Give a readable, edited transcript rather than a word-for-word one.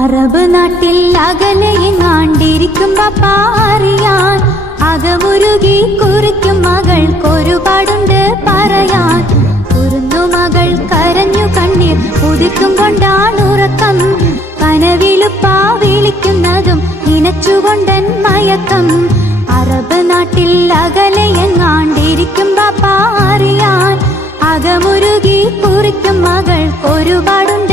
Arab നാട്ടിൽ അകലെയെങ്ങാണ്ടിരിക്കും ബാപ്പാ അറിയാൻ, അകമുരുകി കുറിക്കും മകൾക്കൊരുപാടുണ്ട് പറയാൻ. കുരുന്നു മകൾ കരഞ്ഞു കണ്ണീർ ഉതിർക്കും കൊണ്ടാണുറക്കം, കനവിലുപ്പാ വിളിക്കുന്നതും നനച്ചുകൊണ്ടൻ മയക്കം. അറബ് നാട്ടിൽ അകലെയെങ്ങാണ്ടിരിക്കും ബാപ്പാ അറിയാൻ, അകമുരുകി കുറിക്കും മകൾക്കൊരുപാടുണ്ട്